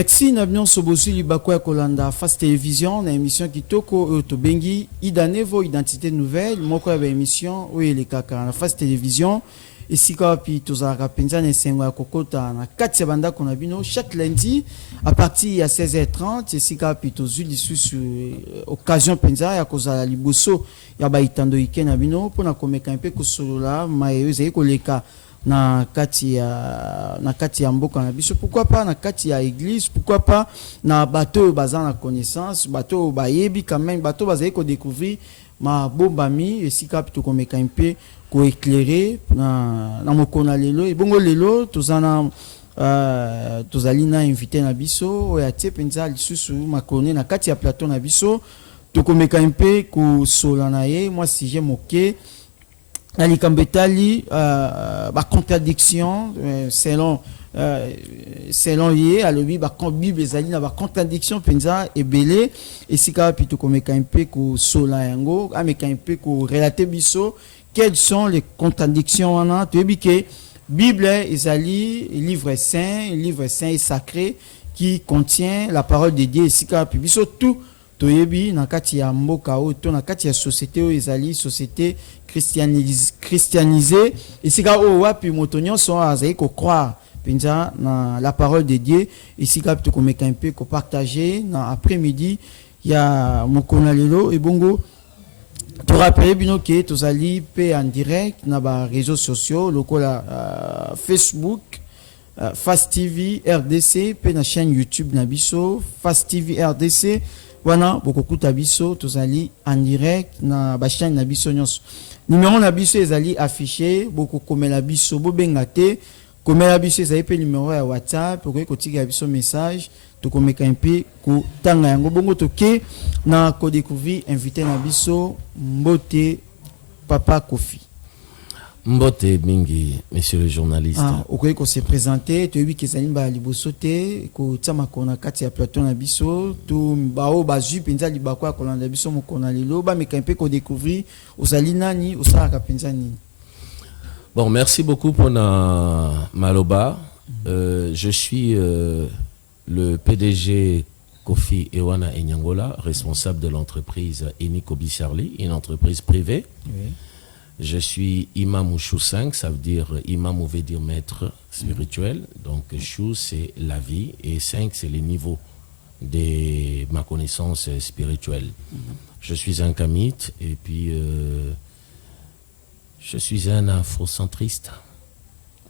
Merci Nabion Sobosu Libakwa Kolanda Fast Télévision, na émission Kitoko Tobengi Idanevo Identité Nouvelle, moko ya émission oyo les kaka na Fast Télévision. Ici kapi tozaka penza na sengo ya kokota na kati ya banda kona bino chaque lundi à partir ya 16h30 ici kapi tozu lisusu occasion penza ya kozala liboso ya baitando ike na bino pona komeka mpe kosolola mayeyo ezali koleka na kati ya mboka na biso, pourquoi pas na kati ya église, pourquoi pas na bateau bazan na connaissance, bateau bayebi quand même, bateau bazali ko découvrir ma bombami esika pito komeka mpe ko éclairer na mokona lelo et bongo lelo tozana tozali na invité na biso oya tie penza lisusu makone na kati ya plateau na biso to komeka mpe ko sola na ye moi si j'ai moqué na likambetali ba contradiction selon ye alobi ba bible ezali na ba contradiction penza ebele esika pito komeka mpe ko sola yango ameka mpe ko relater biso quelles sont les contradictions wana toyebi ke bible ezali livre saint et sacré qui contient la parole de Dieu esika biso tout toyebi na kati ya mboka o to na kati ya société o ezali société christianisée esika o wapi moto nyonso azali ko croire penza na la parole de Dieu esika to komeka mpe ko partager na après-midi ya mokona lelo ebongo to rappelle bino ke tozali pe en direct na ba réseaux sociaux lokola Facebook Fast TV RDC pe na chaîne YouTube na biso Fast TV RDC wana bokokuta biso tozali en direct na ba chaîne na biso nyonso numéro na biso ezali affiché bokokomela biso bobenga te komela biso ezali pe numéro ya WhatsApp pour ko tika biso message to komeka mpe ko tanga yango bongo toke na ko découvrir invité na biso Mbote Papa Kofi. Mbote mingi, monsieur le journaliste. Okoki ko se présenter, to yebi kezali ba liboso te ko tsama kona kati ya plateau na biso, to bao bazu penza libakwa kolanda biso mokona lelo ba meka mpe ko découvrir osali nani osala penza nini. Bon, merci beaucoup pour Maloba. Je suis le PDG Kofi Ewana Enyangola, responsable de l'entreprise Eniko Bicharli, une entreprise privée. Oui. Je suis imam ou chou 5, ça veut dire imam veut dire maître spirituel. Donc chou c'est la vie et 5 c'est les niveaux de ma connaissance spirituelle. Je suis un kamite et puis je suis un afrocentriste.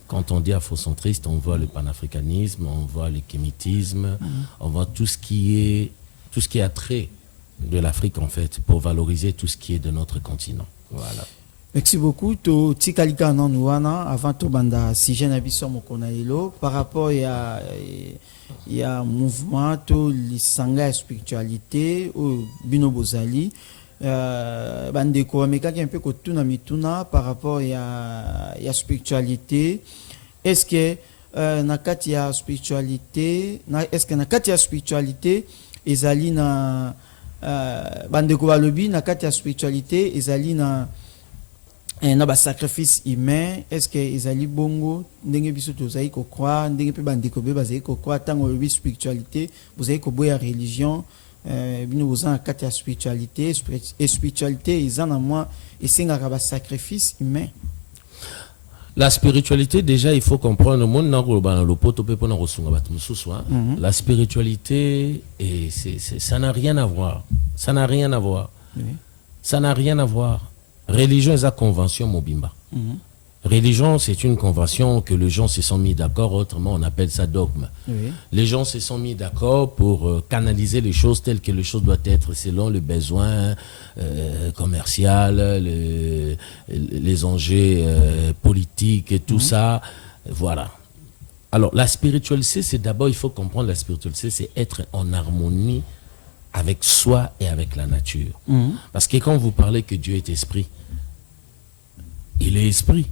Quand on dit afrocentriste, on voit le panafricanisme, on voit le kémitisme, on voit tout ce qui est attrait de l'Afrique en fait, pour valoriser tout ce qui est de notre continent. Voilà. Merci beaucoup. To tikalika nanouana avant to banda sujet na biso mokona lelo par rapport ya mouvement to lisanga spiritualité ou bino bozali bande ko ameka ki un peu ko tuna mituna par rapport ya spiritualité. Est-ce que na kati ya spiritualité est-ce que na kati ya spiritualité ezali na bande ko balobi na kati ya spiritualité ezali na ba sacrifice humain, est-ce que ezali bongo ndenge biso tozali ko croire ndenge pe bande ko be bazali ko croire tango le spiritualité vous avez ko boya religion bino bozana kati ya spiritualité et spiritualité ezana moi esengaka ba sacrifice humain. La spiritualité déjà il faut comprendre le monde na ko ba lo poto pe pona rosunga batu mususu. La spiritualité et ça n'a rien à voir. Ça n'a rien à voir. Ça n'a rien à voir. Religion est la convention Mobimba. Religion, c'est une convention que les gens se sont mis d'accord, autrement on appelle ça dogme. Les gens se sont mis d'accord pour canaliser les choses telles que les choses doivent être selon le besoin commercial, les enjeux politiques et tout ça. Voilà. Alors la spiritualité, c'est d'abord, il faut comprendre la spiritualité, c'est être en harmonie avec soi et avec la nature. Parce que quand vous parlez que Dieu est esprit, il est esprit.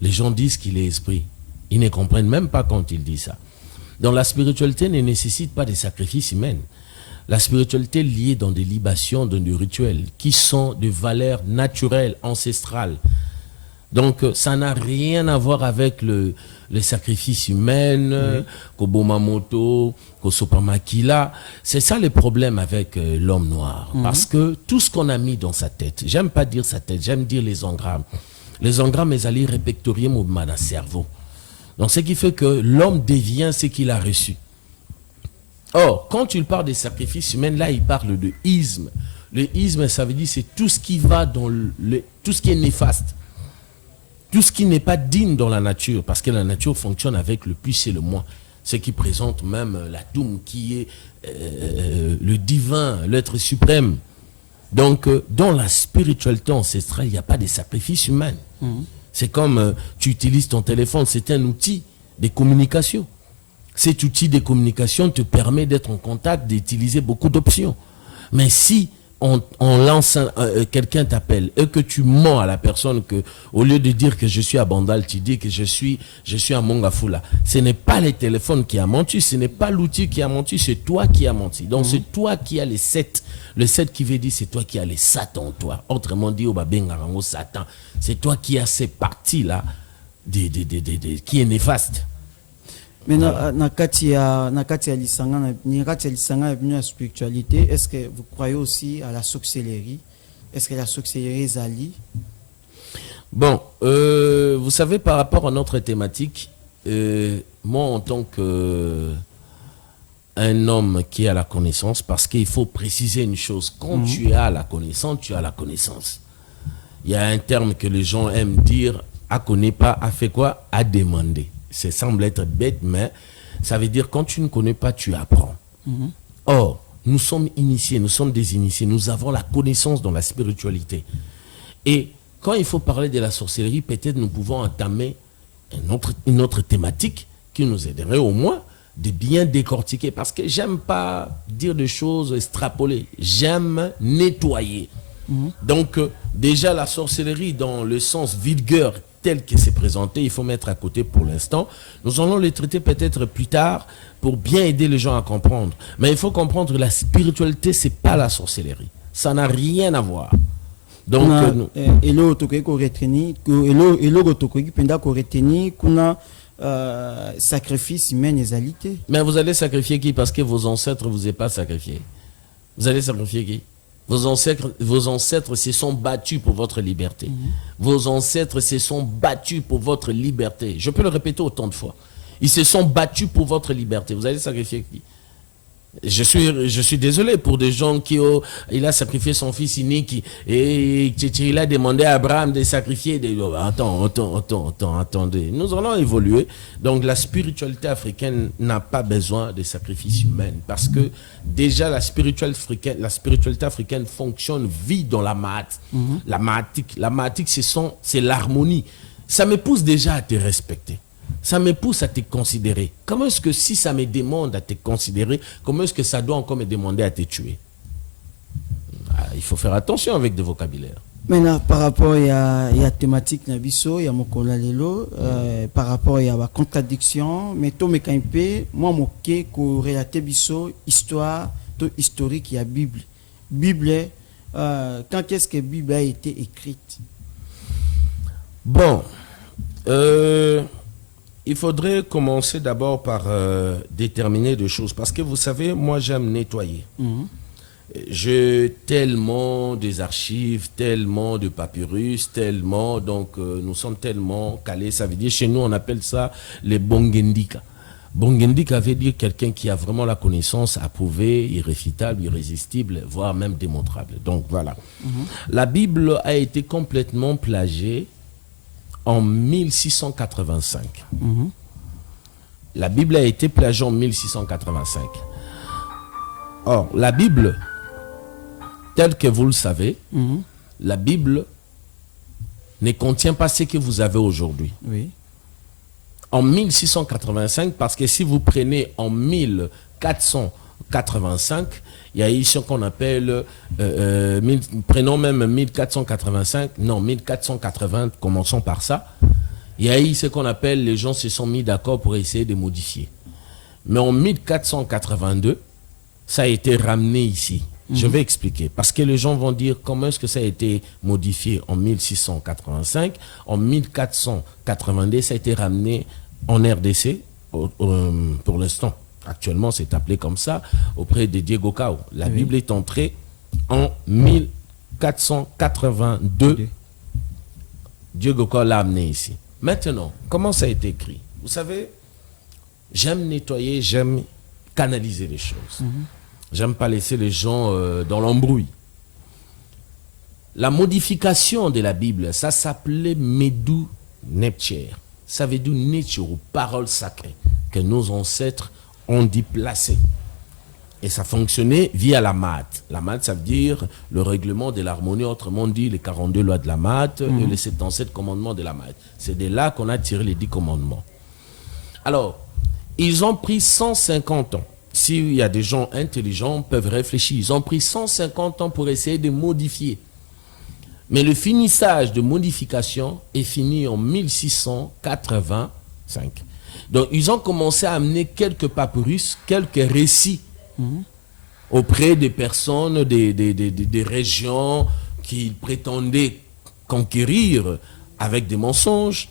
Les gens disent qu'il est esprit. Ils ne comprennent même pas quand ils disent ça. Donc la spiritualité ne nécessite pas de sacrifices humains. La spiritualité est liée dans des libations, dans des rituels qui sont de valeurs naturelles, ancestrales. Donc, ça n'a rien à voir avec les sacrifices humains, Kobomamoto, Kosopamakila. C'est ça le problème avec l'homme noir. Parce que tout ce qu'on a mis dans sa tête, j'aime pas dire sa tête, j'aime dire les engrammes. Les engrammes, ils allaient répertorier mon cerveau. Donc, ce qui fait que l'homme devient ce qu'il a reçu. Or, quand il parle des sacrifices humains, là, il parle de isme. Le isme, ça veut dire c'est tout ce qui va dans tout ce qui est néfaste. Tout ce qui n'est pas digne dans la nature, parce que la nature fonctionne avec le plus et le moins. Ce qui présente même la Toum, qui est le divin, l'être suprême. Donc, dans la spiritualité ancestrale, il n'y a pas de sacrifice humain. C'est comme tu utilises ton téléphone, c'est un outil de communication. Cet outil de communication te permet d'être en contact, d'utiliser beaucoup d'options. Mais si on lance quelqu'un t'appelle et que tu mens à la personne, que au lieu de dire que je suis à Bandal, tu dis que je suis à Mongafula, ce n'est pas le téléphone qui a menti, ce n'est pas l'outil qui a menti, c'est toi qui as menti. Donc c'est toi qui as les 7. Le 7 qui veut dire c'est toi qui as les Satan en toi. Autrement dit, Obabengarango Satan, c'est toi qui as ces parties-là qui est néfaste. Mais nakati ya lisanga na spiritualité, est-ce que vous croyez aussi à la sorcellerie? Est-ce que la sorcellerie est ali? Bon, vous savez, par rapport à notre thématique, moi en tant que un homme qui a la connaissance, parce qu'il faut préciser une chose, quand tu as la connaissance, tu as la connaissance. Il y a un terme que les gens aiment dire, à connaître pas, à fait quoi? À demander. Ça semble être bête, mais ça veut dire quand tu ne connais pas, tu apprends. Or, nous sommes initiés, nous sommes des initiés, nous avons la connaissance dans la spiritualité. Et quand il faut parler de la sorcellerie, peut-être nous pouvons entamer une autre thématique qui nous aiderait au moins de bien décortiquer. Parce que j'aime pas dire des choses extrapolées, j'aime nettoyer. Donc, déjà la sorcellerie dans le sens vulgaire tel que c'est présenté, il faut mettre à côté pour l'instant. Nous allons les traiter peut-être plus tard pour bien aider les gens à comprendre. Mais il faut comprendre que la spiritualité, c'est pas la sorcellerie. Ça n'a rien à voir. Donc, sacrifice humain et alité. Mais vous allez sacrifier qui? Parce que vos ancêtres ne vous ont pas sacrifié. Vous allez sacrifier qui? Vos ancêtres se sont battus pour votre liberté. Vos ancêtres se sont battus pour votre liberté. Je peux le répéter autant de fois. Ils se sont battus pour votre liberté. Vous allez sacrifier qui? Je suis désolé pour des gens qui il a sacrifié son fils unique et il a demandé à Abraham de sacrifier. Attendez. Nous allons évoluer. Donc la spiritualité africaine n'a pas besoin de sacrifice humain parce que déjà la spiritualité africaine fonctionne, vit dans la maat. La maatique, c'est l'harmonie. Ça me pousse déjà à te respecter. Ça me pousse à te considérer. Comment est-ce que si ça me demande à te considérer, comment est-ce que ça doit encore me demander à te tuer? Il faut faire attention avec des vocabulaires. Maintenant, par rapport à la thématique Nabiso, il y a mon lelo, par rapport à la contradiction, mais tout me campé, moi moqué qu'on relate biso histoire, tout historique, il y a Bible. Bible, quand est-ce que la Bible a été écrite? Bon, il faudrait commencer d'abord par déterminer deux choses. Parce que vous savez, moi j'aime nettoyer. J'ai tellement des archives, tellement de papyrus, tellement, donc nous sommes tellement calés. Ça veut dire, chez nous on appelle ça les bongendika. Bongendika veut dire quelqu'un qui a vraiment la connaissance approuvée, irréfutable, irrésistible, voire même démontrable. Donc voilà. La Bible a été complètement plagiée en 1685. La Bible a été plagiée en 1685. Or, la Bible, telle que vous le savez, la Bible ne contient pas ce que vous avez aujourd'hui. Oui. En 1685, parce que si vous prenez en 1485, il y a eu ce qu'on appelle, prenons même 1485, non, 1480, commençons par ça. Il y a eu ce qu'on appelle, les gens se sont mis d'accord pour essayer de modifier. Mais en 1482, ça a été ramené ici. Je vais expliquer. Parce que les gens vont dire comment est-ce que ça a été modifié en 1685. En 1482, ça a été ramené en RDC, pour l'instant. Actuellement, c'est appelé comme ça, auprès de Diego Cao. La Bible est entrée en 1482. Diego Cao l'a amené ici. Maintenant, comment ça a été écrit? Vous savez, j'aime nettoyer, j'aime canaliser les choses. J'aime pas laisser les gens dans l'embrouille. La modification de la Bible, ça s'appelait Medu Neptier. Ça veut dire nature, parole sacrée, que nos ancêtres ont déplacé. Et ça fonctionnait via la maths. La maths, ça veut dire le règlement de l'harmonie, autrement dit les 42 lois de la maths et les 77 commandements de la maths. C'est de là qu'on a tiré les 10 commandements. Alors, ils ont pris 150 ans. S'il y a des gens intelligents, peuvent réfléchir. Ils ont pris 150 ans pour essayer de modifier. Mais le finissage de modification est fini en 1685. Donc, ils ont commencé à amener quelques papyrus, quelques récits auprès des personnes, des régions qu'ils prétendaient conquérir avec des mensonges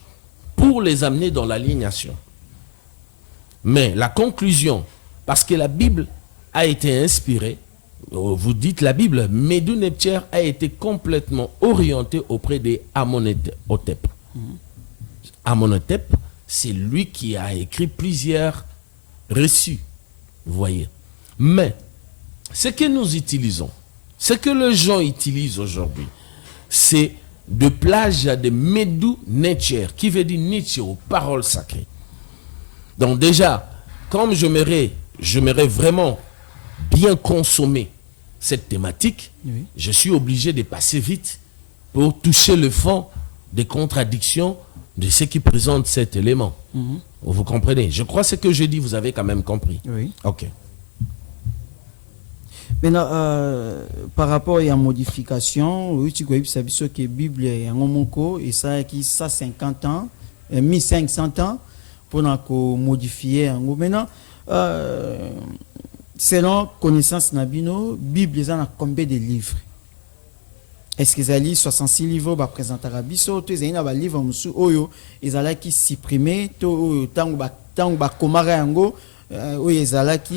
pour les amener dans l'aliénation. Mais la conclusion, parce que la Bible a été inspirée, vous dites la Bible, Medu Neptier a été complètement orienté auprès des Amonotep. Amonotep, c'est lui qui a écrit plusieurs récits, vous voyez. Mais ce que nous utilisons, ce que les gens utilisent aujourd'hui, c'est de plagiat de Medu Neptier, qui veut dire nature, parole sacrée. Donc déjà, comme j'aimerais vraiment bien consommer cette thématique, je suis obligé de passer vite pour toucher le fond des contradictions de ce qui présente cet élément. Vous comprenez? Je crois que ce que je dis, vous avez quand même compris. Oui. Ok. Maintenant, par rapport à la modification, oui, tu vois que la Bible est en Omoko et ça a 50 ans, 1500 ans pour modifier. Maintenant, selon connaissance Nabino, Bible est en combien de livres? Est-ce qu'ils ont 66 livres pour présenter à Bisso? Ils ont des livres ils ont qui supprimé, tant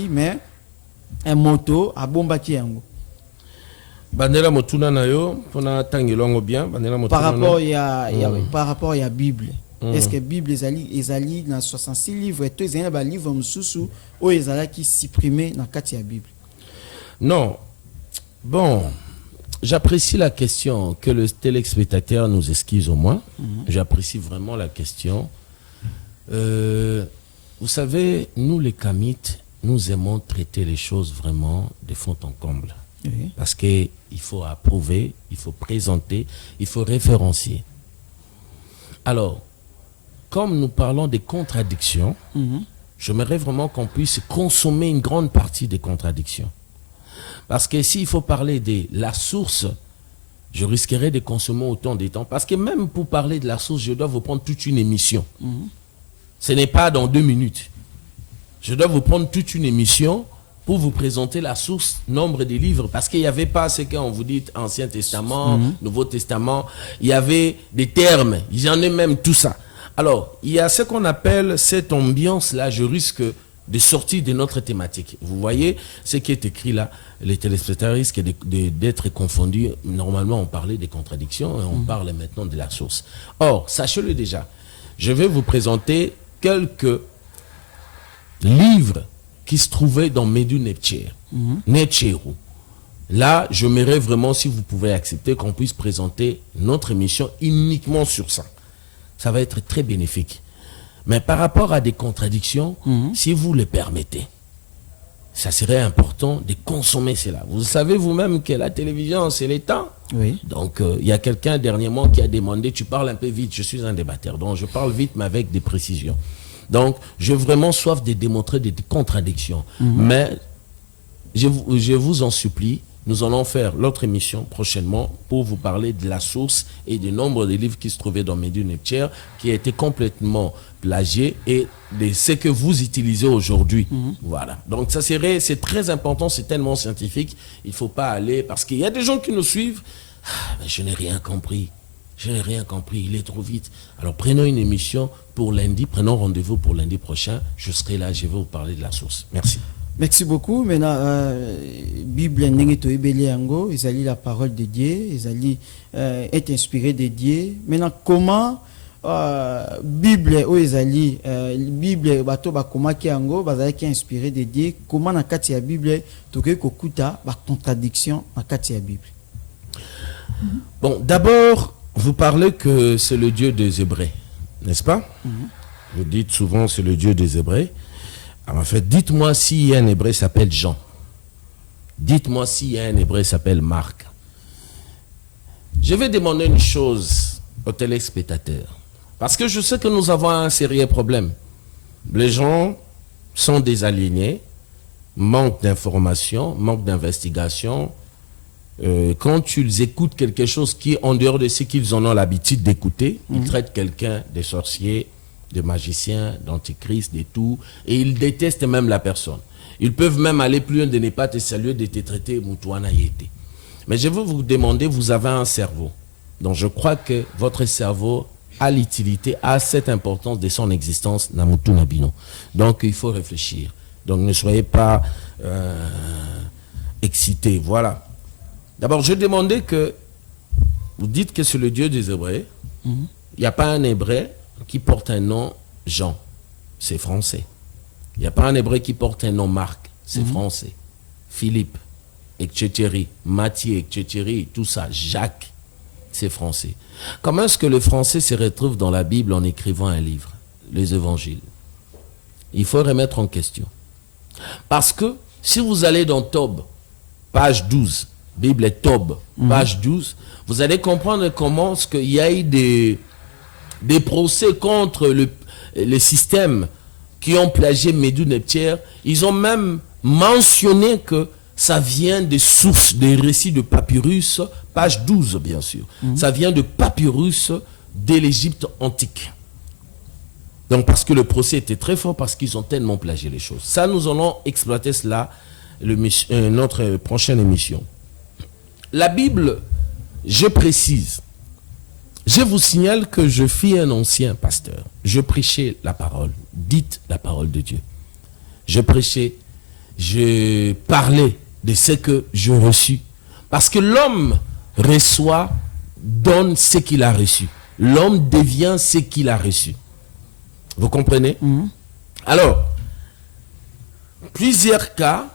mais un moto à bomba qui yango. Bandela motuna na yo pona tangilongo bien bandela motuna. Par rapport à la Bible. Est-ce que Bible est allé dans 66 livres et tous les livres mususu ou ils allé qui supprimé dans la Bible? Non. Bon, j'apprécie la question que le téléspectateur nous esquisse au moins. J'apprécie vraiment la question. Vous savez, nous les Kamites, nous aimons traiter les choses vraiment de fond en comble. Oui. Parce qu'il faut approuver, il faut présenter, il faut référencier. Alors, comme nous parlons des contradictions, j'aimerais vraiment qu'on puisse consommer une grande partie des contradictions. Parce que s'il faut parler de la source, je risquerais de consommer autant de temps. Parce que même pour parler de la source, je dois vous prendre toute une émission. Ce n'est pas dans 2 minutes. Je dois vous prendre toute une émission pour vous présenter la source, nombre de livres, parce qu'il n'y avait pas ce qu'on vous dit Ancien Testament, Nouveau Testament, il y avait des termes, il y en a même tout ça. Alors, il y a ce qu'on appelle cette ambiance-là, je risque de sortir de notre thématique. Vous voyez ce qui est écrit là, les téléspectateurs risquent d'être confondus. Normalement, on parlait des contradictions et on parle maintenant de la source. Or, sachez-le déjà, je vais vous présenter quelques livres qui se trouvaient dans Medu Neptier. Neptieru. Là, j'aimerais vraiment, si vous pouvez accepter, qu'on puisse présenter notre émission uniquement sur ça. Ça va être très bénéfique. Mais par rapport à des contradictions, si vous le permettez, ça serait important de consommer cela. Vous savez vous-même que la télévision, c'est l'État. Oui. Donc, il y a quelqu'un dernièrement qui a demandé, tu parles un peu vite, je suis un débatteur. Donc, je parle vite, mais avec des précisions. Donc, j'ai vraiment soif de démontrer des contradictions. Mais, je vous en supplie, nous allons faire l'autre émission prochainement pour vous parler de la source et du nombre de livres qui se trouvaient dans Médu Neptier, qui a été complètement plagié et de ce que vous utilisez aujourd'hui. Voilà. Donc c'est très important, c'est tellement scientifique. Il ne faut pas aller, parce qu'il y a des gens qui nous suivent. Ah, mais je n'ai rien compris. Je n'ai rien compris, il est trop vite. Alors prenons une émission pour lundi, prenons rendez-vous pour lundi prochain. Je serai là, je vais vous parler de la source. Merci. Merci beaucoup. Maintenant, Bible ndenge to ebeli yango, ezali la parole de Dieu, ezali est inspiré de Dieu. Maintenant, comment Bible o ezali Bible bato bakomaki yango bazalaki inspiré de Dieu, comment na kati ya Bible tokoki kokuta ba contradiction na kati ya Bible? Bon, d'abord, vous parlez que c'est le Dieu des Hébreux, n'est-ce pas? Vous dites souvent c'est le Dieu des Hébreux. Alors, en fait, dites-moi s'il y a un Hébreu qui s'appelle Jean. Dites-moi s'il y a un Hébreu qui s'appelle Marc. Je vais demander une chose aux téléspectateurs. Parce que je sais que nous avons un sérieux problème. Les gens sont désalignés, manquent d'informations, manquent d'investigation. Quand ils écoutent quelque chose qui, en dehors de ce qu'ils en ont l'habitude d'écouter, ils traitent quelqu'un de sorcier, de magicien, d'antichrist, de tout, et ils détestent même la personne. Ils peuvent même aller plus loin de ne pas te saluer, de te traiter Moutouana Yété. Mais je veux vous demander, vous avez un cerveau. Donc je crois que votre cerveau a l'utilité, a cette importance de son existence, Namutu Nabino. Donc il faut réfléchir. Donc ne soyez pas excités. Voilà. D'abord, je demandais que, vous dites que c'est le Dieu des Hébreux. Il n'y a pas un Hébreu qui porte un nom Jean, c'est français. Il n'y a pas un Hébreu qui porte un nom Marc, c'est français. Philippe, etc., Matthieu, etc., tout ça, Jacques, c'est français. Comment est-ce que le français se retrouve dans la Bible en écrivant un livre, les évangiles? Il faut remettre en question. Parce que si vous allez dans Tob, page 12, Bible est Tob, page 12, vous allez comprendre comment il y a eu des procès contre les systèmes qui ont plagié Médu Neptier. Ils ont même mentionné que ça vient des sources, des récits de papyrus, page 12 bien sûr. Ça vient de papyrus de l'Égypte antique. Donc parce que le procès était très fort, parce qu'ils ont tellement plagié les choses. Ça, nous allons exploiter cela notre prochaine émission. La Bible, je précise, je vous signale que je fus un ancien pasteur. Je prêchais la parole, dites la parole de Dieu. Je prêchais, je parlais de ce que je reçus. Parce que l'homme reçoit, donne ce qu'il a reçu. L'homme devient ce qu'il a reçu. Vous comprenez? Alors, plusieurs cas,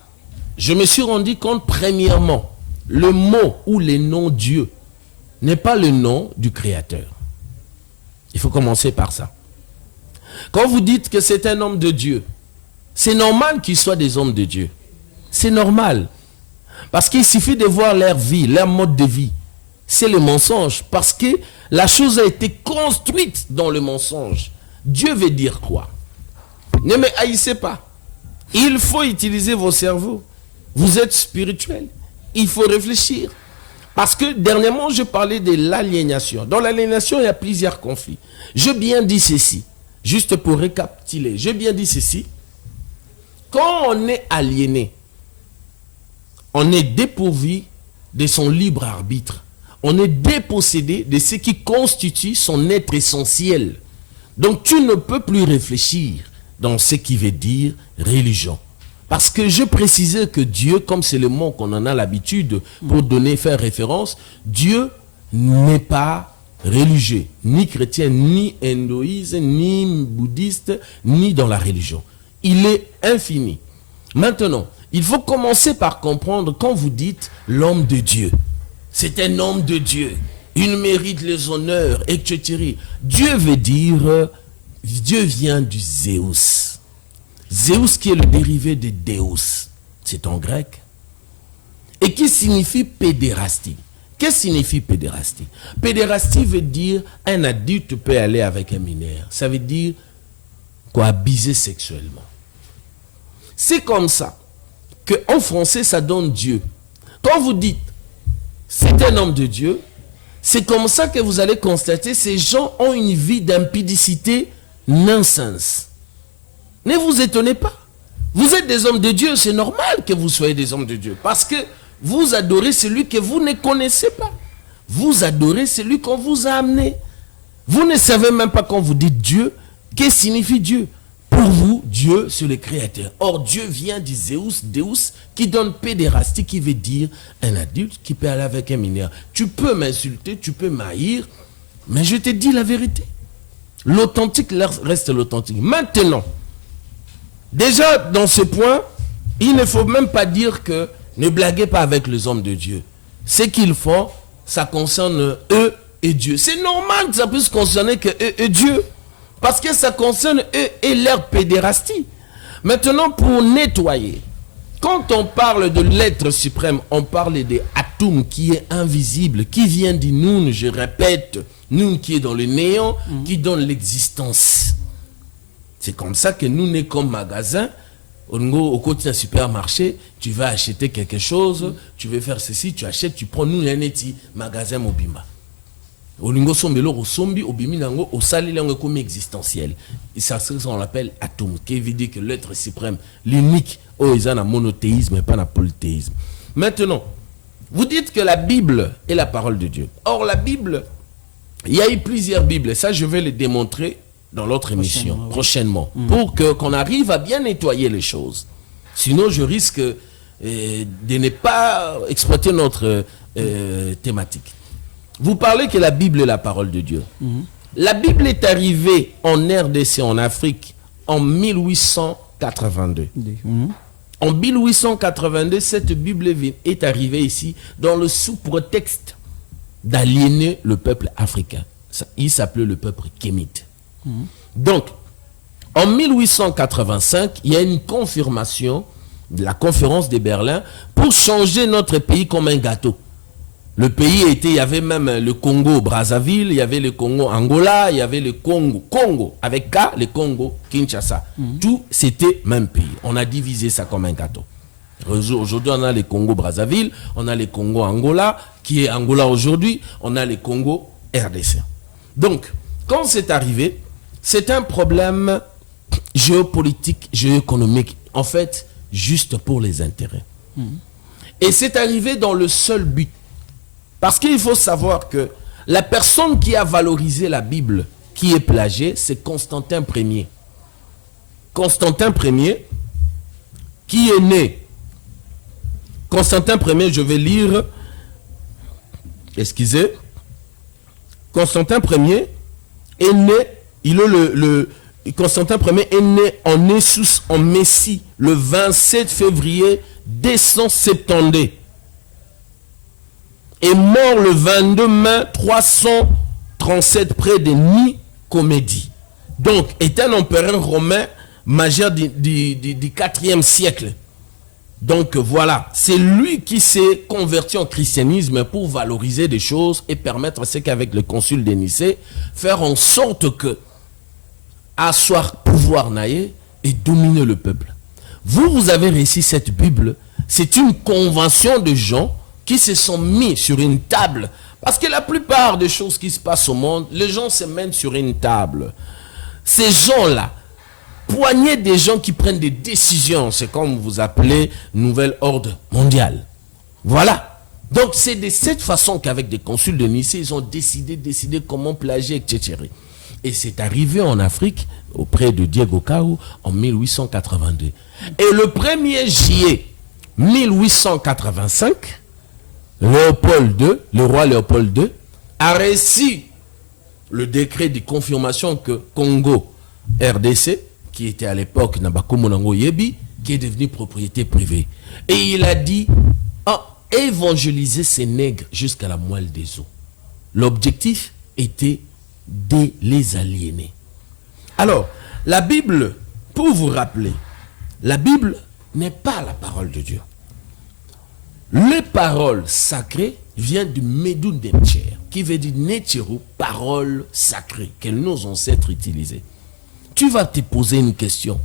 je me suis rendu compte, premièrement, le mot ou le nom Dieu n'est pas le nom du Créateur. Il faut commencer par ça. Quand vous dites que c'est un homme de Dieu, c'est normal qu'ils soient des hommes de Dieu. C'est normal. Parce qu'il suffit de voir leur vie, leur mode de vie. C'est le mensonge. Parce que la chose a été construite dans le mensonge. Dieu veut dire quoi? Ne me haïssez pas. Il faut utiliser vos cerveaux. Vous êtes spirituel. Il faut réfléchir. Parce que dernièrement, je parlais de l'aliénation. Dans l'aliénation, il y a plusieurs conflits. J'ai bien dit ceci, juste pour récapituler. J'ai bien dit ceci. Quand on est aliéné, on est dépourvu de son libre arbitre. On est dépossédé de ce qui constitue son être essentiel. Donc tu ne peux plus réfléchir dans ce qui veut dire religion. Parce que je précisais que Dieu, comme c'est le mot qu'on en a l'habitude pour faire référence, Dieu n'est pas religieux, ni chrétien, ni hindouiste, ni bouddhiste, ni dans la religion. Il est infini. Maintenant, il faut commencer par comprendre quand vous dites l'homme de Dieu. C'est un homme de Dieu. Il mérite les honneurs, etc. Dieu veut dire, Dieu vient du Zeus. Zeus qui est le dérivé de Deus, c'est en grec, et qui signifie pédérastie. Qu'est-ce que signifie pédérastie? Pédérastie veut dire un adulte peut aller avec un mineur. Ça veut dire cohabiter sexuellement. C'est comme ça qu'en français ça donne Dieu. Quand vous dites c'est un homme de Dieu, c'est comme ça que vous allez constater ces gens ont une vie d'impudicité non-sens. Ne vous étonnez pas. Vous êtes des hommes de Dieu, c'est normal que vous soyez des hommes de Dieu. Parce que vous adorez celui que vous ne connaissez pas. Vous adorez celui qu'on vous a amené. Vous ne savez même pas quand vous dites Dieu, qu'est-ce que signifie Dieu? Pour vous, Dieu, c'est le Créateur. Or, Dieu vient du Zeus, Deus, qui donne pédérastie, qui veut dire un adulte qui peut aller avec un mineur. Tu peux m'insulter, tu peux m'haïr, mais je te dis la vérité. L'authentique reste l'authentique. Maintenant, déjà, dans ce point, il ne faut même pas dire que ne blaguez pas avec les hommes de Dieu. Ce qu'ils font, ça concerne eux et Dieu. C'est normal que ça puisse concerner que eux et Dieu. Parce que ça concerne eux et leur pédérastie. Maintenant, pour nettoyer, quand on parle de l'être suprême, on parle des atomes qui est invisible, qui vient du Noun, je répète, Noun qui est dans le néant, qui donne l'existence. C'est comme ça que nous, n'est comme magasin, au côté d'un supermarché, tu vas acheter quelque chose, tu veux faire ceci, tu achètes, tu prends nous un petit magasin Mobimba. Olingo sombelo osombi obimi nango osali lango comme existentiel. Et ça on l'appelle atome, qui veut dire que l'être suprême, l'unique, ils ont un monothéisme et pas un polythéisme. Maintenant, vous dites que la Bible est la parole de Dieu. Or la Bible, il y a eu plusieurs Bibles, ça je vais le démontrer dans l'autre émission, prochainement, pour qu'on arrive à bien nettoyer les choses. Sinon je risque de ne pas exploiter notre thématique. Vous parlez que la Bible est la parole de Dieu. La Bible est arrivée en RDC, en Afrique, en 1882. En 1882, cette Bible est arrivée ici dans le sous-prétexte d'aliéner le peuple africain. Il s'appelait le peuple kémite. Donc, en 1885, il y a une confirmation de la conférence de Berlin pour changer notre pays comme un gâteau. Le pays était, il y avait même le Congo Brazzaville, il y avait le Congo Angola, il y avait le Congo avec K, le Congo Kinshasa. Tout c'était même pays. On a divisé ça comme un gâteau. Aujourd'hui, on a le Congo Brazzaville, on a le Congo Angola, qui est Angola aujourd'hui, on a le Congo RDC. Donc, quand c'est arrivé, c'est un problème géopolitique, géoéconomique, en fait, juste pour les intérêts. Et c'est arrivé dans le seul but. Parce qu'il faut savoir que la personne qui a valorisé la Bible, qui est plagiée, c'est Constantin Ier. Constantin Ier, qui est né. Constantin Ier, je vais lire. Excusez. Constantin Ier est né. Constantin Ier est né en Essus, en Messie, le 27 février 270. Est mort le 22 mai 337 près de Nicomédie. Donc, est un empereur romain majeur du 4e siècle. Donc, voilà. C'est lui qui s'est converti en christianisme pour valoriser des choses et permettre ce qu'avec le concile de Nicée, faire en sorte que asseoir pouvoir naïe et dominer le peuple. Vous avez réussi cette Bible. C'est une convention de gens qui se sont mis sur une table. Parce que la plupart des choses qui se passent au monde, les gens se mettent sur une table. Ces gens-là, poignée des gens qui prennent des décisions, c'est comme vous appelez nouvel ordre mondial. Voilà. Donc c'est de cette façon qu'avec des consuls de Nicée, ils ont décidé comment plagier, etc. Et c'est arrivé en Afrique, auprès de Diego Cao, en 1882. Et le 1er juillet 1885, Léopold II, le roi Léopold II, a reçu le décret de confirmation que Congo RDC, qui était à l'époque Nabakomonango Yebi, qui est devenu propriété privée. Et il a dit, évangéliser ces nègres jusqu'à la moelle des os. L'objectif était de les aliéner. Alors, la Bible, pour vous rappeler, la Bible n'est pas la parole de Dieu. Les paroles sacrées viennent du Médoun d'Emcher, qui veut dire Netcheru, parole sacrée, que nos ancêtres utilisaient. Tu vas te poser une question.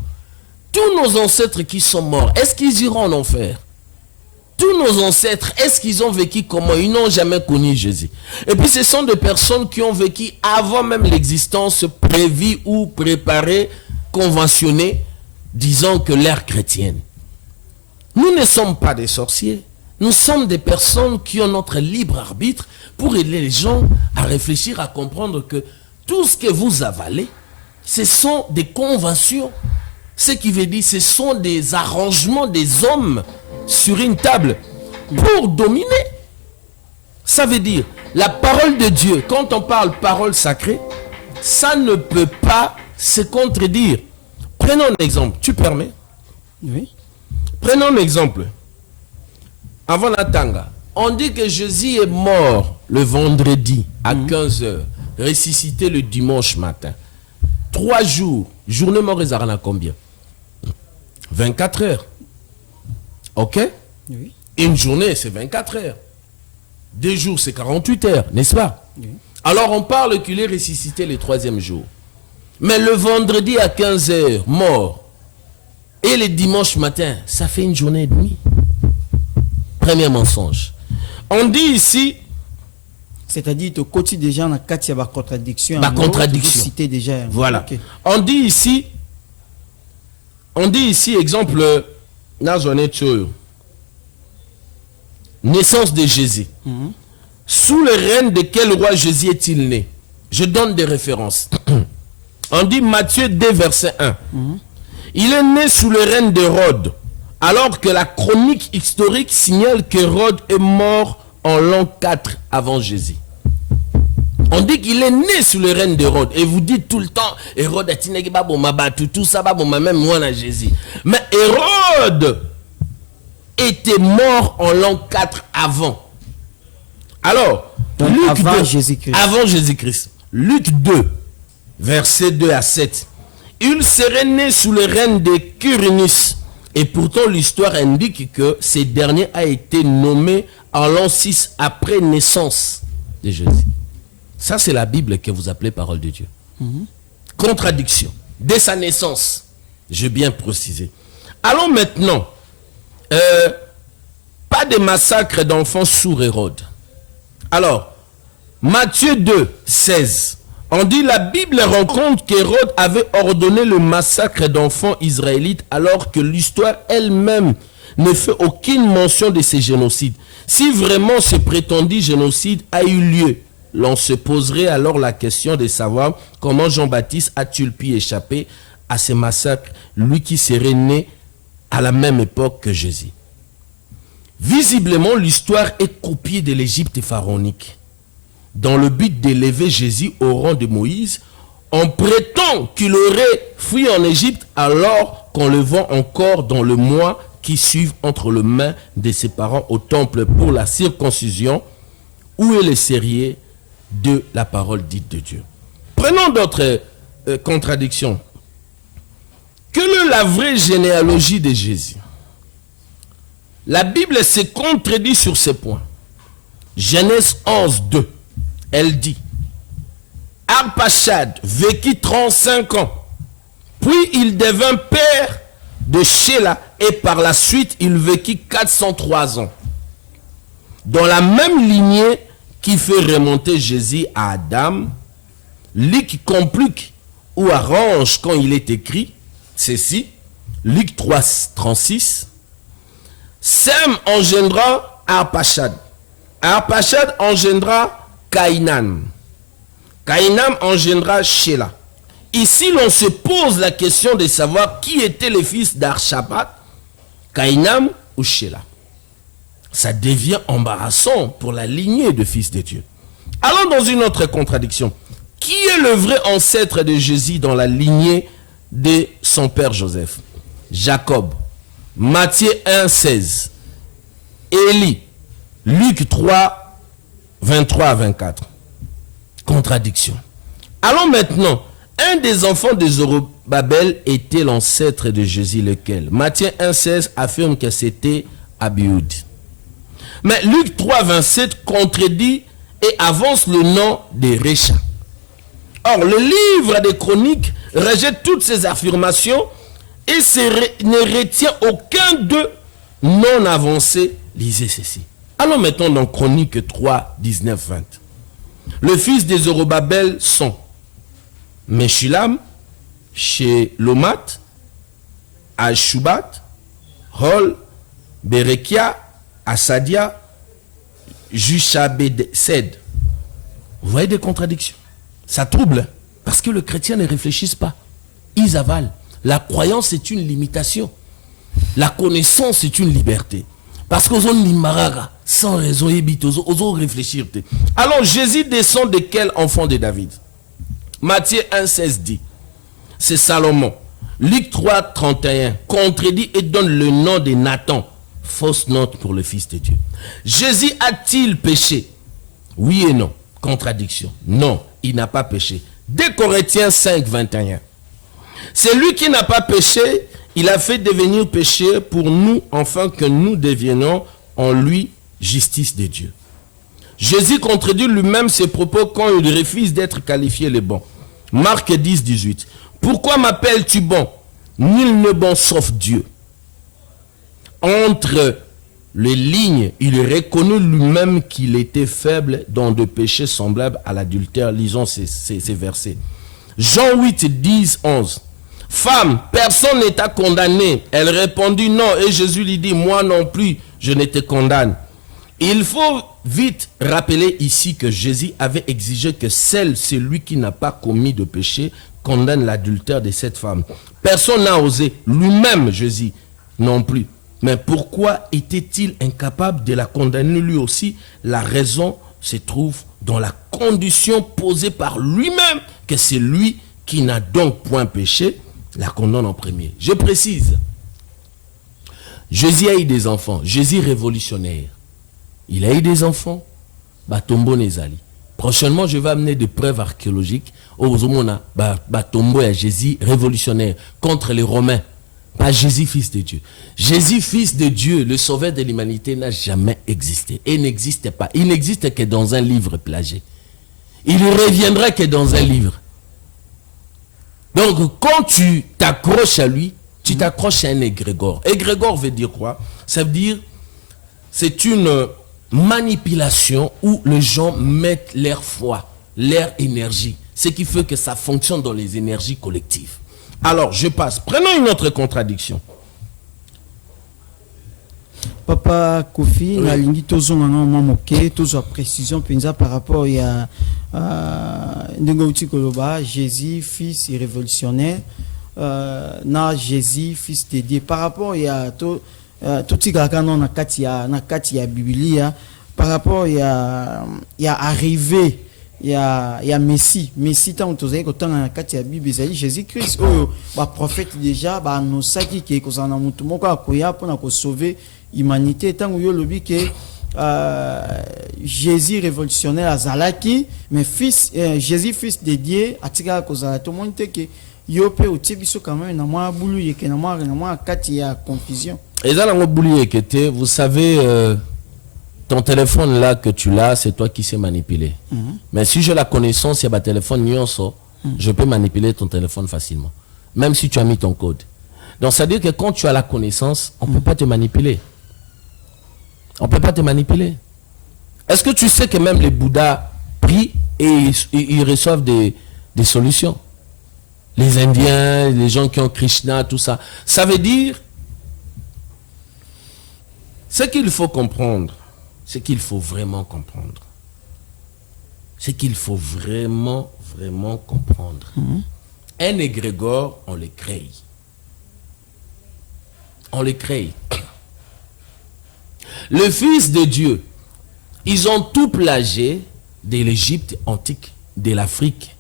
Tous nos ancêtres qui sont morts, est-ce qu'ils iront en enfer? Tous tous nos ancêtres, est-ce qu'ils ont vécu comment? Ils n'ont jamais connu Jésus. Et puis ce sont des personnes qui ont vécu avant même l'existence prévue ou préparée, conventionnée, disons que l'ère chrétienne. Nous ne sommes pas des sorciers. Nous sommes des personnes qui ont notre libre arbitre pour aider les gens à réfléchir, à comprendre que tout ce que vous avalez, ce sont des conventions. Ce qui veut dire, ce sont des arrangements des hommes sur une table pour dominer. Ça veut dire, la parole de Dieu, quand on parle parole sacrée, ça ne peut pas se contredire. Prenons un exemple, tu permets? Oui. Prenons un exemple. Avant la tanga, on dit que Jésus est mort le vendredi à 15h, ressuscité le dimanche matin. 3 jours, journée mort et à combien? 24 heures. Ok? Oui. Une journée, c'est 24 heures. 2 jours, c'est 48 heures, n'est-ce pas? Oui. Alors on parle qu'il est ressuscité le 3e jour. Mais le vendredi à 15h, mort. Et le dimanche matin, ça fait une journée et demie. Premier mensonge. On dit ici... C'est-à-dire que côté déjà dans quatre, il y a contradiction. Contradiction. Cité déjà. Voilà. Okay. On dit ici, exemple, naissance de Jésus. Sous le règne de quel roi Jésus est-il né? Je donne des références. On dit Matthieu 2, verset 1. Il est né sous le règne d'Hérode, alors que la chronique historique signale qu'Hérode est mort en l'an 4 avant Jésus. On dit qu'il est né sous le règne d'Hérode. Et vous dites tout le temps, Hérode a tinegi baboma tout ça baboma même moi na Jésus. Mais Hérode était mort en l'an 4 avant. Alors, donc, Luc avant 2, Jésus-Christ. Avant Jésus-Christ. Luc 2, versets 2 à 7. Il serait né sous le règne de Quirinus. Et pourtant, l'histoire indique que ce dernier a été nommé en l'an 6 après naissance de Jésus. Ça, c'est la Bible que vous appelez parole de Dieu. Contradiction. Dès sa naissance, j'ai bien précisé. Allons maintenant. Pas de massacre d'enfants sous Hérode. Alors, Matthieu 2, 16. On dit la Bible rend compte qu'Hérode avait ordonné le massacre d'enfants israélites alors que l'histoire elle-même ne fait aucune mention de ces génocides. Si vraiment ce prétendu génocide a eu lieu, l'on se poserait alors la question de savoir comment Jean-Baptiste a-t-il pu échapper à ces massacres, lui qui serait né à la même époque que Jésus. Visiblement, l'histoire est copiée de l'Égypte pharaonique. Dans le but d'élever Jésus au rang de Moïse, on prétend qu'il aurait fui en Égypte alors qu'on le voit encore dans le mois qui suit entre les mains de ses parents au temple pour la circoncision. Où est le sérieux de la parole dite de Dieu? Prenons d'autres contradictions. Quelle est la vraie généalogie de Jésus? La Bible se contredit sur ce point. Genèse 11, 2. Elle dit, Arpachad vécut 35 ans, puis il devint père de Shéla, et par la suite il vécut 403 ans. Dans la même lignée qui fait remonter Jésus à Adam, Luc complique ou arrange quand il est écrit, ceci, Luc 3, 36, Sem engendra Arpachad. Arpachad engendra Caïnan. Caïnan engendra Shéla. Ici, l'on se pose la question de savoir qui étaient les fils d'Arpachad, Caïnan ou Shéla. Ça devient embarrassant pour la lignée de fils de Dieu. Allons dans une autre contradiction. Qui est le vrai ancêtre de Jésus dans la lignée de son père Joseph? Jacob. Matthieu 1, 16. Élie. Luc 3, 23 à 24. Contradiction. Allons maintenant. Un des enfants de Zorobabel était l'ancêtre de Jésus, lequel? Matthieu 1, 16 affirme que c'était Abioud. Mais Luc 3, 27 contredit et avance le nom de Récha. Or, le livre des Chroniques rejette toutes ces affirmations et ne retient aucun d'eux non avancé Lisez ceci. Allons mettons dans Chronique 3, 19, 20. Le fils des Zorobabel sont Meshulam, Shelomat, Ashubat, Hol, Berekia, Asadia, Jushabed-Sed. Vous voyez des contradictions. Ça trouble, parce que les chrétiens ne réfléchissent pas. Ils avalent. La croyance est une limitation. La connaissance est une liberté. Parce qu'aux zones limaraga, sans raison, aux réfléchir. Alors Jésus descend de quel enfant de David? Matthieu 1, 16 dit, c'est Salomon. Luc 3, 31 contredit et donne le nom de Nathan. Fausse note pour le Fils de Dieu. Jésus a-t-il péché? Oui et non. Contradiction. Non, il n'a pas péché. 2 Corinthiens 5, 21. C'est lui qui n'a pas péché, il a fait devenir péché pour nous, afin que nous devienions en lui justice de Dieu. Jésus contredit lui-même ses propos quand il refuse d'être qualifié le bon. Marc 10, 18. Pourquoi m'appelles-tu bon? Nul n'est bon sauf Dieu. Entre les lignes, il reconnaît lui-même qu'il était faible dans des péchés semblables à l'adultère. Lisons ces versets. Jean 8, 10, 11. Femme, personne n'est à condamner. Elle répondit non. Et Jésus lui dit, moi non plus, je ne te condamne. Il faut vite rappeler ici que Jésus avait exigé que celui qui n'a pas commis de péché condamne l'adultère de cette femme. Personne n'a osé, lui-même Jésus non plus. Mais pourquoi était-il incapable de la condamner lui aussi? La raison se trouve dans la condition posée par lui-même, que c'est lui qui n'a donc point péché, la condamne en premier. Je précise, Jésus a eu des enfants, Jésus révolutionnaire. Il a eu des enfants, Batombo Nezali. Prochainement, je vais amener des preuves archéologiques au Zomona, Batombo et Jésus révolutionnaire contre les Romains. Pas Jésus, fils de Dieu. Jésus, fils de Dieu, le sauveur de l'humanité, n'a jamais existé et n'existe pas. Il n'existe que dans un livre plagié. Il ne reviendra que dans un livre. Donc, quand tu t'accroches à lui, tu t'accroches à un égrégore. Égrégore veut dire quoi? Ça veut dire, c'est une manipulation où les gens mettent leur foi, leur énergie. Ce qui fait que ça fonctionne dans les énergies collectives. Alors, je passe. Prenons une autre contradiction. Papa Kofi, na lingi tozo nganga moke, tozo précision penza par rapport à Ndengouti Koloba, Jésus, fils et révolutionnaire, na Jésus, fils de Dieu. Par rapport à tout tikakano na kati ya Biblia, par rapport à arrivé. Il y a Messie tant que tu as na kati ya Bible Jésus Christ ba prophète déjà ba annoncaki que kozana mutu moko akoya pona ko sauver humanité tant yo lobi que Jésus révolutionnaire azalaki mais fils Jésus fils de Dieu atika kozala to monte que yo pe otibiso quand même na mwa bulu yeke na mwa kati ya confusion ezala ngo bulu yeke vous savez ton téléphone là que tu l'as, c'est toi qui sais manipuler. Mais si j'ai la connaissance, il y a un téléphone nyonso, je peux manipuler ton téléphone facilement. Même si tu as mis ton code. Donc ça veut dire que quand tu as la connaissance, on ne peut pas te manipuler. On ne peut pas te manipuler. Est-ce que tu sais que même les Bouddhas prient et ils reçoivent des solutions? Les Indiens, les gens qui ont Krishna, tout ça. Ça veut dire, ce qu'il faut comprendre, ce qu'il faut vraiment comprendre. Ce qu'il faut vraiment comprendre. Un égrégore, on le crée. On le crée. Le Fils de Dieu, ils ont tout plagié de l'Égypte antique, de l'Afrique,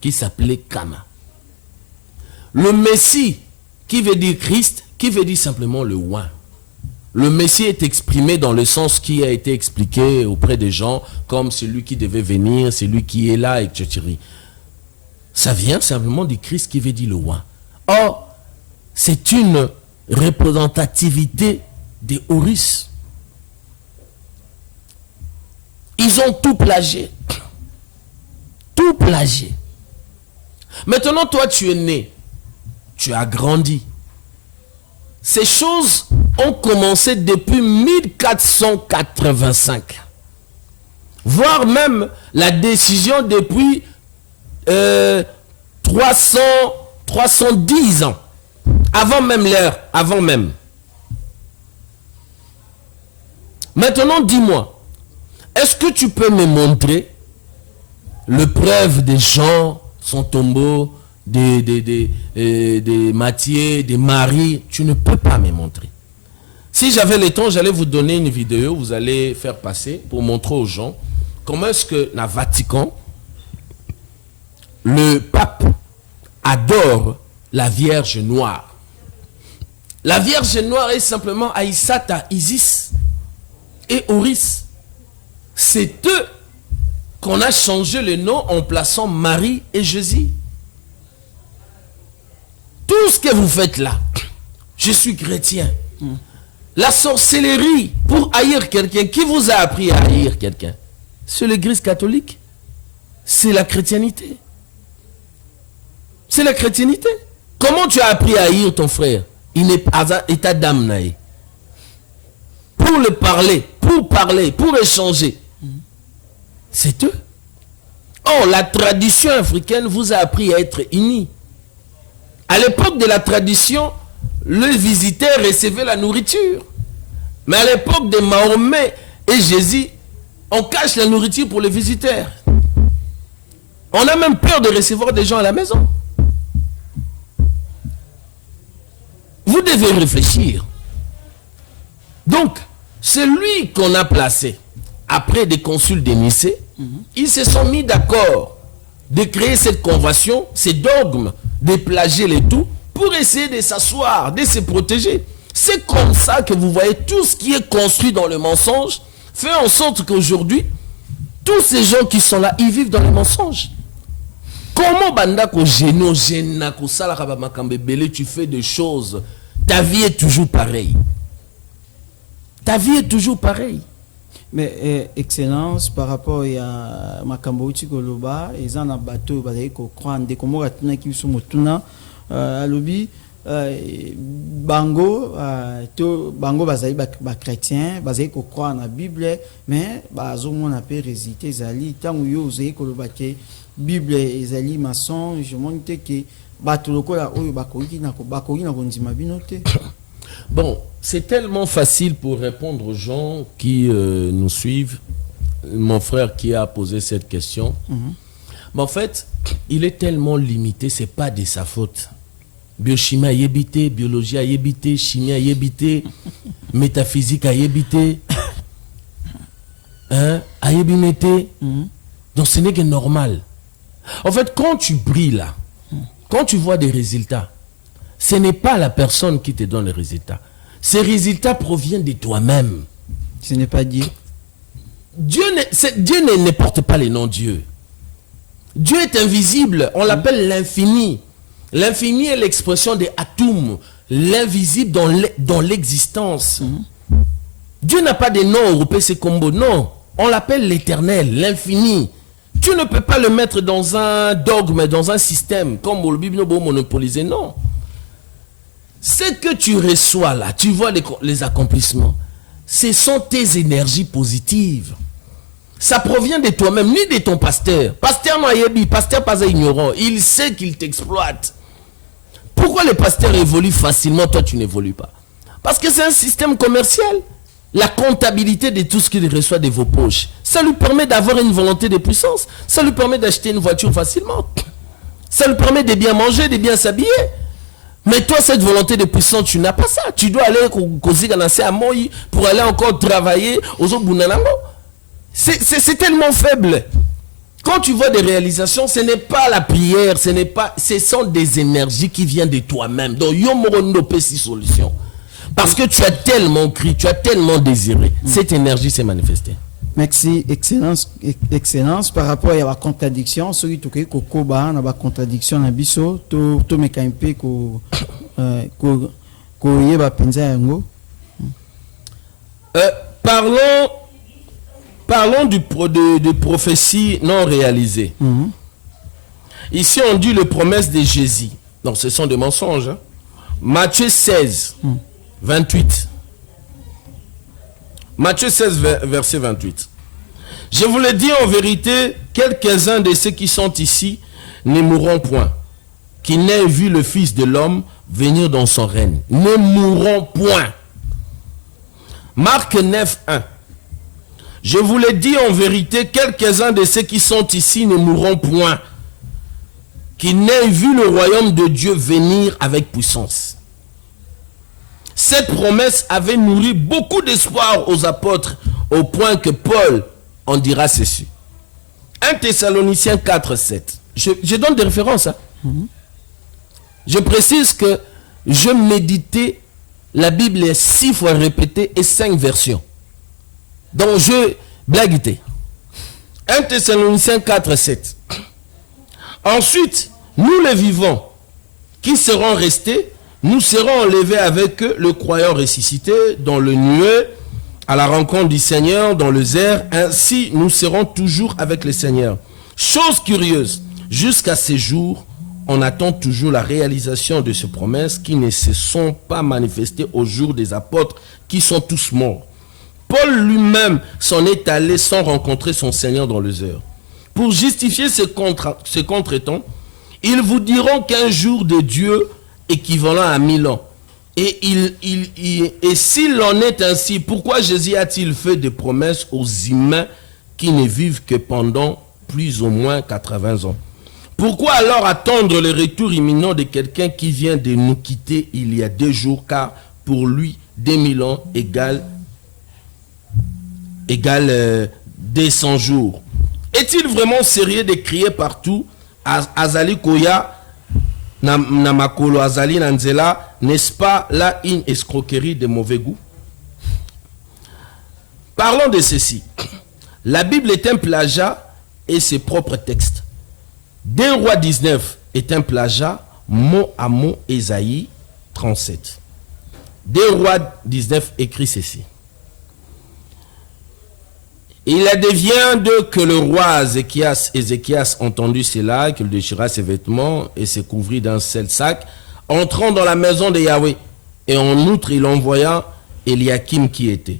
qui s'appelait Kama. Le Messie, qui veut dire Christ, qui veut dire simplement le oint. Le Messie est exprimé dans le sens qui a été expliqué auprès des gens comme celui qui devait venir, celui qui est là, etc. Ça vient simplement du Christ qui veut dire le oint. Or, c'est une représentativité des Horus. Ils ont tout plagié. Tout plagié. Maintenant, toi, tu es né. Tu as grandi. ces choses ont commencé depuis 1485. Voire même la décision depuis 310 ans. Avant même l'heure, avant même. Maintenant, dis-moi, est-ce que tu peux me montrer le preuve des gens, son tombeau, des Matthieu, des Marie? Tu ne peux pas me montrer. Si j'avais le temps, j'allais vous donner une vidéo, vous allez faire passer pour montrer aux gens comment est-ce que dans le Vatican, le pape adore la Vierge noire. La Vierge noire est simplement Aïssata, Isis et Horus. C'est eux qu'on a changé le nom en plaçant Marie et Jésus. Tout ce que vous faites là, je suis chrétien. La sorcellerie pour haïr quelqu'un, qui vous a appris à haïr quelqu'un? C'est l'église catholique. C'est la chrétienité. C'est la chrétienité. Comment tu as appris à haïr ton frère? Il n'est pas état d'âme naïe. Pour le parler, pour échanger. C'est eux. Oh, la tradition africaine vous a appris à être unis. À l'époque de la tradition, le visiteur recevait la nourriture. Mais à l'époque de Mahomet et Jésus, on cache la nourriture pour les visiteurs. On a même peur de recevoir des gens à la maison. Vous devez réfléchir. Donc, celui qu'on a placé après des consuls de Nicée, ils se sont mis d'accord de créer cette convention, ces dogmes, de plagier les tout, pour essayer de s'asseoir, de se protéger. C'est comme ça que vous voyez tout ce qui est construit dans le mensonge, fait en sorte qu'aujourd'hui, tous ces gens qui sont là, ils vivent dans le mensonge. Comment bandako géno génako salakaba makambebele, tu fais des choses, ta vie est toujours pareille. Ta vie est toujours pareille. Mais excellence par rapport à makambo utikoloba ezan na bateau bazali ko croire comment ratuna ki so motuna alobi bango to bango bazali ba chrétien bazali ko croire na Bible mais bazo mona pe résultat ezali tango yo ozali koloba ke Bible ezali mensonge je monte que bato lokola oyo bakoki na kondima bino te. Bon, c'est tellement facile pour répondre aux gens qui nous suivent. Mon frère qui a posé cette question. Mais en fait, il est tellement limité, c'est pas de sa faute. Biochimie a yébité, biologie a yébité, chimie a yébité, métaphysique a yébité, a yébimité. Donc ce n'est que normal. En fait, quand tu brilles là, quand tu vois des résultats, ce n'est pas la personne qui te donne les résultats. Ces résultats proviennent de toi-même. Ce n'est pas Dieu. Dieu ne porte pas le nom Dieu. Dieu est invisible. On l'appelle l'infini. L'infini est l'expression des atomes. L'invisible dans l'existence. Dieu n'a pas de nom européen, c'est combo. Non. On l'appelle l'éternel, l'infini. Tu ne peux pas le mettre dans un dogme, dans un système, comme le Bible monopolisé. Non. Ce que tu reçois là, tu vois les accomplissements, ce sont tes énergies positives. Ça provient de toi-même, ni de ton pasteur. Pasteur Noyebi, pasteur pas ignorant, il sait qu'il t'exploite. Pourquoi les pasteurs évoluent facilement, toi tu n'évolues pas? Parce que c'est un système commercial. La comptabilité de tout ce qu'il reçoit de vos poches, ça lui permet d'avoir une volonté de puissance. Ça lui permet d'acheter une voiture facilement. Ça lui permet de bien manger, de bien s'habiller. Mais toi, cette volonté de puissance, tu n'as pas ça. Tu dois aller pour aller encore travailler aux autres Bounanango. C'est tellement faible. Quand tu vois des réalisations, ce n'est pas la prière, ce sont des énergies qui viennent de toi-même. Donc, Yomorondo Pessi solution. Parce que tu as tellement crié, tu as tellement désiré. Cette énergie s'est manifestée. Merci, excellence. Par rapport à la contradiction, celui qui a une contradiction, parlons de prophéties non réalisées. Ici, on dit les promesses de Jésus. Donc, ce sont des mensonges. Matthieu 16, 28. Matthieu 16, verset 28. Je vous le dis en vérité, quelques-uns de ceux qui sont ici ne mourront point, qui n'aient vu le Fils de l'homme venir dans son règne. Ne mourront point. Marc 9, 1. Je vous le dis en vérité, quelques-uns de ceux qui sont ici ne mourront point, qui n'aient vu le royaume de Dieu venir avec puissance. Cette promesse avait nourri beaucoup d'espoir aux apôtres, au point que Paul en dira ceci. 1 Thessaloniciens 4, 7. Je donne des références. Hein. Je précise que je méditais la Bible est 6 fois répétée et 5 versions. Donc je blaguais. 1 Thessaloniciens 4, 7. Ensuite, nous les vivants qui serons restés, nous serons enlevés avec eux, le croyant ressuscité, dans le nuée, à la rencontre du Seigneur, dans le air. Ainsi, nous serons toujours avec le Seigneur. Chose curieuse, jusqu'à ces jours, on attend toujours la réalisation de ces promesses qui ne se sont pas manifestées au jour des apôtres qui sont tous morts. Paul lui-même s'en est allé sans rencontrer son Seigneur dans les heures. Pour justifier ce contretemps, ils vous diront qu'un jour de Dieu équivalent à 1000 ans. Et s'il en est ainsi, pourquoi Jésus a-t-il fait des promesses aux humains qui ne vivent que pendant plus ou moins 80 ans? Pourquoi alors attendre le retour imminent de quelqu'un qui vient de nous quitter il y a 2 jours, car pour lui, 2000 ans égale 200 jours? Est-il vraiment sérieux de crier partout Azali Koya, Namakolo Azali Nanzela, n'est-ce pas là une escroquerie de mauvais goût? Parlons de ceci. La Bible est un plagiat et ses propres textes. 2 Rois 19 est un plagiat, mot à mot, Ésaïe 37. 2 Rois 19 écrit ceci. Il advient de que le roi Ézéchias entendit cela, qu'il déchira ses vêtements et se couvrit d'un seul sac, entrant dans la maison de Yahweh. Et en outre, il envoya Eliakim qui était.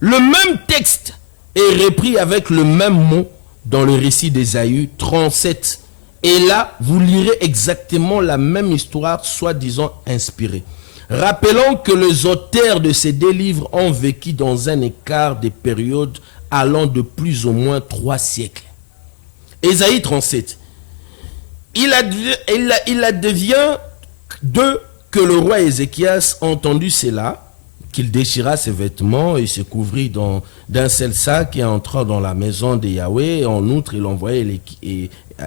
Le même texte est repris avec le même mot dans le récit d'Ésaïe 37. Et là, vous lirez exactement la même histoire, soi-disant inspirée. Rappelons que les auteurs de ces 2 livres ont vécu dans un écart de période allant de plus ou moins 3 siècles. Ésaïe 37. Il advient de que le roi Ézéchias entendu cela, qu'il déchira ses vêtements et se couvrit d'un seul sac et entra dans la maison de Yahweh. Et en outre, il envoya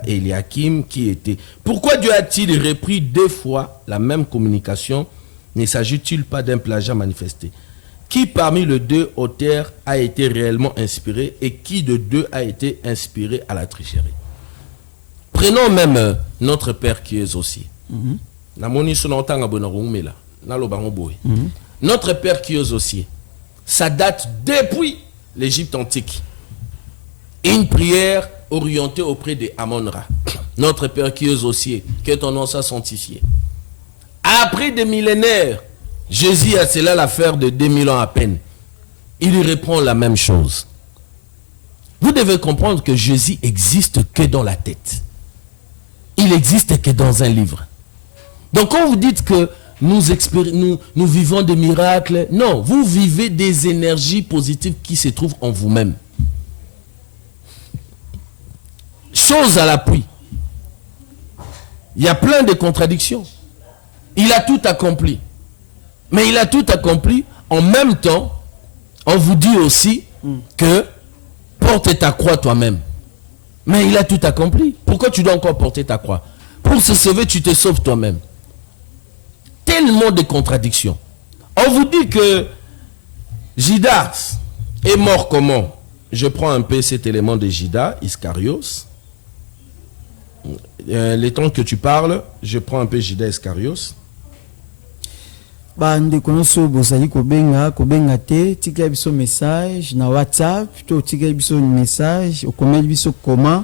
Eliakim qui était. Pourquoi Dieu a-t-il repris 2 fois la même communication? Ne s'agit-il pas d'un plagiat manifesté? Qui parmi les 2 auteurs a été réellement inspiré et qui de 2 a été inspiré à la tricherie? Prenons même notre Père qui est aussi. Notre Père qui est aussi, ça date depuis l'Égypte antique. Une prière orientée auprès de Amon-Ra. Notre Père qui est aussi, que ton nom soit sanctifié. Après des millénaires, Jésus a cela l'affaire de 2000 ans à peine. Il lui répond la même chose. Vous devez comprendre que Jésus existe que dans la tête. Il existe que dans un livre. Donc quand vous dites que nous vivons des miracles, non, vous vivez des énergies positives qui se trouvent en vous-même. Chose à l'appui. Il y a plein de contradictions. Il a tout accompli. Mais il a tout accompli. En même temps, on vous dit aussi que porte ta croix toi-même. Mais il a tout accompli. Pourquoi tu dois encore porter ta croix? Pour se sauver, tu te sauves toi-même. Tellement de contradictions. On vous dit que Judas est mort comment? Je prends un peu cet élément de Judas, Iscarios. Les temps que tu parles, je prends un peu Judas Iscarios. Ndeko nyonso bozali kobenga te, tika biso message na WhatsApp, to tika biso message, okomeli biso comment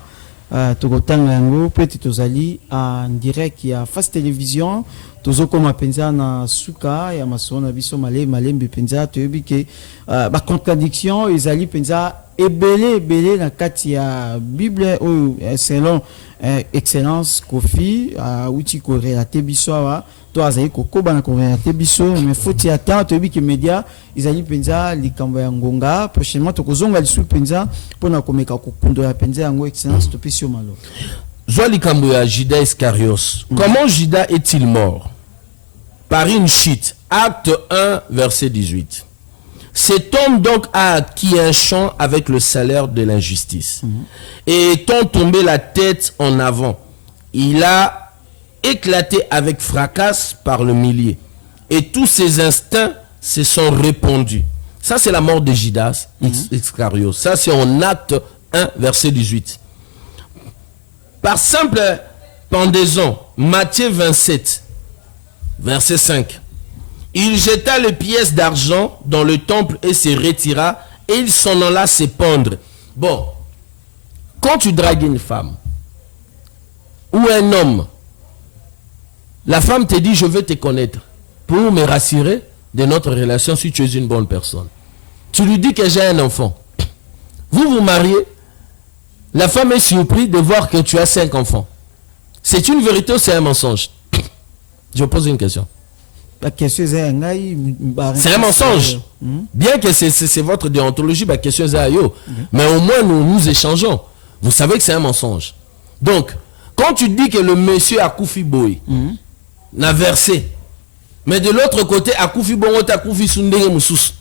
tokotanga yango peut-être tozali en direct ya Face Télévision tozokoma penza na suka ya masona biso malembe penza toyebi ke ba contradiction ezali penza ebele na kati ya Bible ou selon excellence Kofi uti ko relater biso awa to azali kokoba na ko relater biso mais faut y attendre toyebi ke media ezali penza likambo ya ngonga prochainement tokozonga lisu penza pona komeka kokundo ya penza yango excellence to pisio malo Zwa likambo ya Judas Iscariot. Comment Judas est-il mort? Par une chute. Acte 1, verset 18. Cet homme donc a acquis un champ avec le salaire de l'injustice. Et étant tombé la tête en avant, il a éclaté avec fracas par le millier. Et tous ses instincts se sont répandus. Ça, c'est la mort de Judas Iscariot. Ça, c'est en Acte 1, verset 18. Par simple pendaison, Matthieu 27, verset 5. Il jeta les pièces d'argent dans le temple et se retira, et il s'en alla se pendre. Bon, quand tu dragues une femme ou un homme, la femme te dit, je veux te connaître pour me rassurer de notre relation si tu es une bonne personne. Tu lui dis que j'ai un enfant. Vous vous mariez, la femme est surprise de voir que tu as 5 enfants. C'est une vérité ou c'est un mensonge? Je pose une question. C'est un mensonge. Bien que c'est votre déontologie, la question est ayo. Mais au moins nous échangeons. Vous savez que c'est un mensonge. Donc, quand tu dis que le monsieur Akoufi Boy n'a versé, mais de l'autre côté, Akoufi Bongo Akoufi Sundenge Moussous,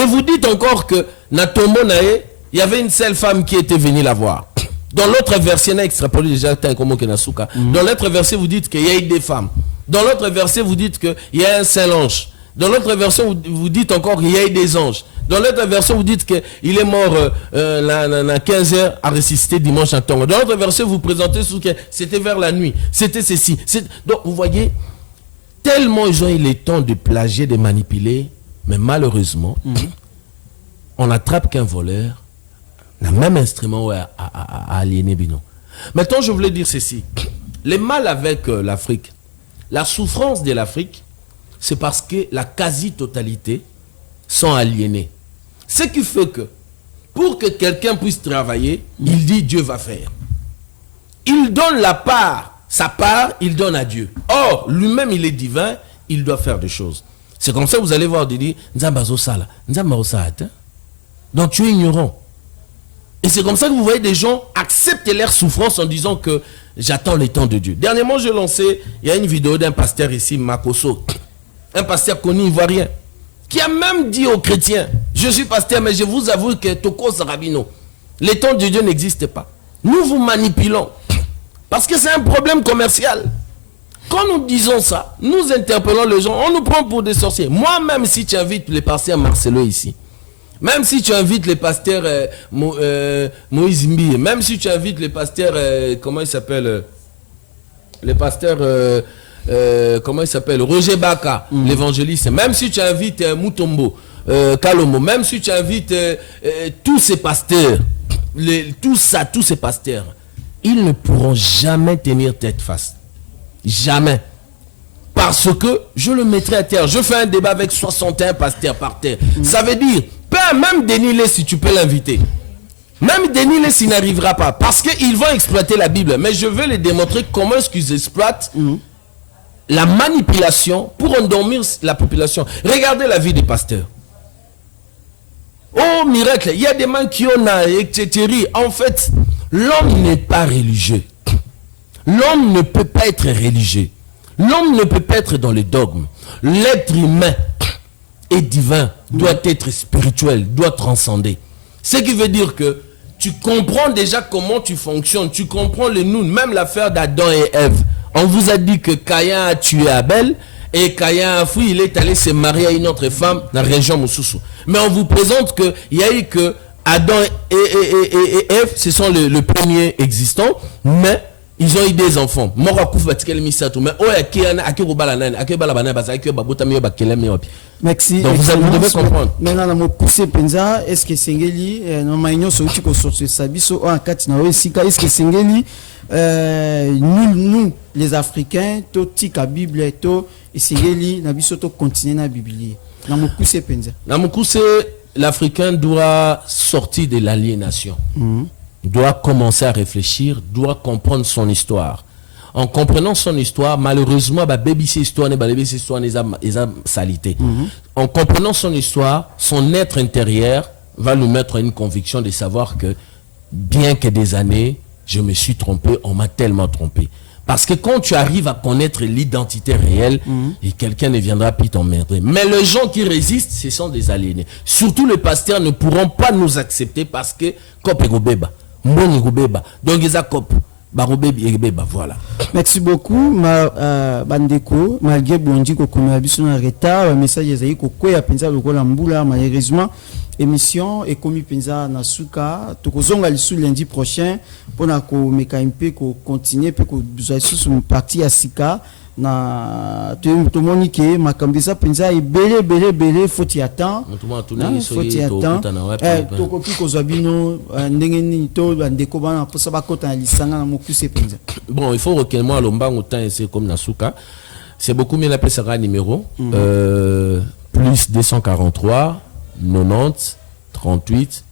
et vous dites encore que Natombo Nae, il y avait une seule femme qui était venue la voir. Dans l'autre verset, on a extrapolé déjà dans l'autre verset, vous dites qu'il y a eu des femmes. Dans l'autre verset, vous dites qu'il y a un saint ange. Dans l'autre verset, vous dites encore qu'il y a eu des anges. Dans l'autre verset, vous dites qu'il est mort à 15 heures à ressusciter dimanche à Tongo. Dans l'autre verset, vous présentez que c'était vers la nuit. C'était ceci. Donc, vous voyez, tellement ils ont eu le temps de plagier, de manipuler, mais malheureusement, on attrape qu'un voleur, le même instrument à aliéner Bino. Maintenant, je voulais dire ceci. Le mal avec l'Afrique, la souffrance de l'Afrique, c'est parce que la quasi-totalité sont aliénés. Ce qui fait que, pour que quelqu'un puisse travailler, il dit Dieu va faire. Il donne sa part, il donne à Dieu. Or, lui-même, il est divin, il doit faire des choses. C'est comme ça que vous allez voir, il dit, donc tu es ignorant. Et c'est comme ça que vous voyez des gens accepter leur souffrance en disant que j'attends le temps de Dieu. Dernièrement, j'ai lancé, il y a une vidéo d'un pasteur ici, Makoso, un pasteur connu ivoirien, qui a même dit aux chrétiens, je suis pasteur, mais je vous avoue que Toko Sarabino, le temps de Dieu n'existe pas. Nous vous manipulons, parce que c'est un problème commercial. Quand nous disons ça, nous interpellons les gens, on nous prend pour des sorciers. Moi-même, si tu invites les pasteurs Marcelo ici, même si tu invites les pasteurs Moïse Mbi, même si tu invites les pasteurs, comment il s'appelle, les pasteurs, comment il s'appelle, Roger Baka, l'évangéliste, même si tu invites Mutombo, Kalomo, même si tu invites tous ces pasteurs, tous ces pasteurs, ils ne pourront jamais tenir tête face. Jamais. Parce que je le mettrai à terre. Je fais un débat avec 61 pasteurs par terre. Ça veut dire, même Denis Lé, si tu peux l'inviter. Même Denis Lé, s'il n'arrivera pas. Parce qu'ils vont exploiter la Bible. Mais je vais les démontrer comment est-ce qu'ils exploitent la manipulation pour endormir la population. Regardez la vie des pasteurs. Oh, miracle. Il y a des mains qui ont etc. En fait, l'homme n'est pas religieux. L'homme ne peut pas être religieux. L'homme ne peut pas être dans le dogme. L'être humain est divin, doit être spirituel, doit transcender. Ce qui veut dire que tu comprends déjà comment tu fonctionnes. Tu comprends le nous, même l'affaire d'Adam et Ève. On vous a dit que Caïn a tué Abel et Caïn a fui, il est allé se marier à une autre femme dans la région Moussoussou. Mais on vous présente qu'il y a eu que Adam et Ève, ce sont les premiers existants, mais Ils ont eu des enfants. Mais merci. Donc vous devez comprendre. Maintenant, je pousse Penza, est-ce que Sengeli, nous sur Sabiso, est-ce que Sengeli, nous, les Africains, tout tika Bible, tout, et Sengeli, Nabiso, tout continuer na Bible. Nous pousse Penza. L'Africain doit sortir de l'aliénation. Doit commencer à réfléchir, doit comprendre son histoire. En comprenant son histoire, malheureusement, salité. En comprenant son histoire, son être intérieur va nous mettre une conviction de savoir que, bien que des années, je me suis trompé, on m'a tellement trompé. Parce que quand tu arrives à connaître l'identité réelle, et quelqu'un ne viendra plus t'emmerder. Mais les gens qui résistent, ce sont des aliénés. Surtout les pasteurs ne pourront pas nous accepter parce que donc ils voilà. Merci beaucoup, Bandeko. Malgré Bondi, qu'on a vu son retard, message est que ya penza le mbula malheureusement émission et commis penza na suka to kozonga lisu lundi prochain pour na ko mekaimpe ko continuer pe ko besoin sur une partie à sika na to monique makambisa penza e belé faut y attendre faut y attendre to ko ki ko zabino ndenge ni to Bandeko bana pour ça ba kota lisanga na mokuse penza. Bon, il faut recueillir moi lombango temps c'est comme na suka. C'est beaucoup mieux la sera numéro plus 243 90 38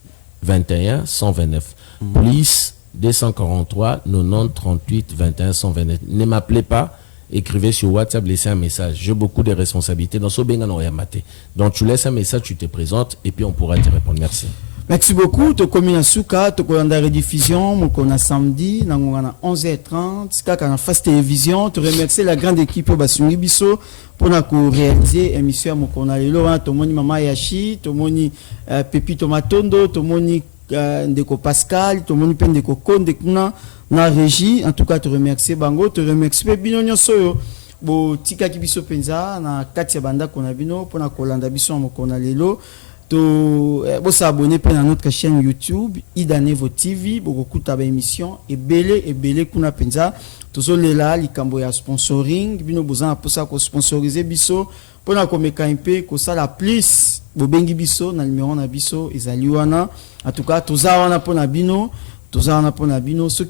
21 129 plus 243 90 38 21 129. Ne m'appelez pas, écrivez sur WhatsApp, laissez un message. J'ai beaucoup de responsabilités dans ce benga no yamate. Donc tu laisses un message, tu te présentes et puis on pourra te répondre. Merci. Merci beaucoup. Tu as Souka, tu as la rediffusion, tu as samedi, tu as 11h30, tu as Face Télévision. Tu remercies la grande équipe de Bisso pour réaliser l'émission. Tu as Mama Yashi, tu as Pepi Tomatondo, tu as Ndeko Pascal, tu as Ndeko Konde, na régie. En tout cas, tu remercies Bango, tu remercies Binonyo Soyo. Bo tika kibiso penza na kati ya banda kona bino pour na kolanda biso mokona lelo. To s'abonner à notre chaîne YouTube Idanevo TV pour écouter émission et belé kuna penza tozolela likambo ya sponsoring bino bozana pour ça ko sponsoriser biso pour na komeka impe ko sala plus bobengi biso na numéro na biso ezali wana en tout cas tozawana pona bino ceux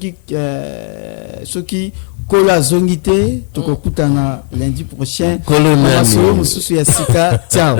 qui kola zongité tokokutana lundi prochain kolona mususu ya sika ciao.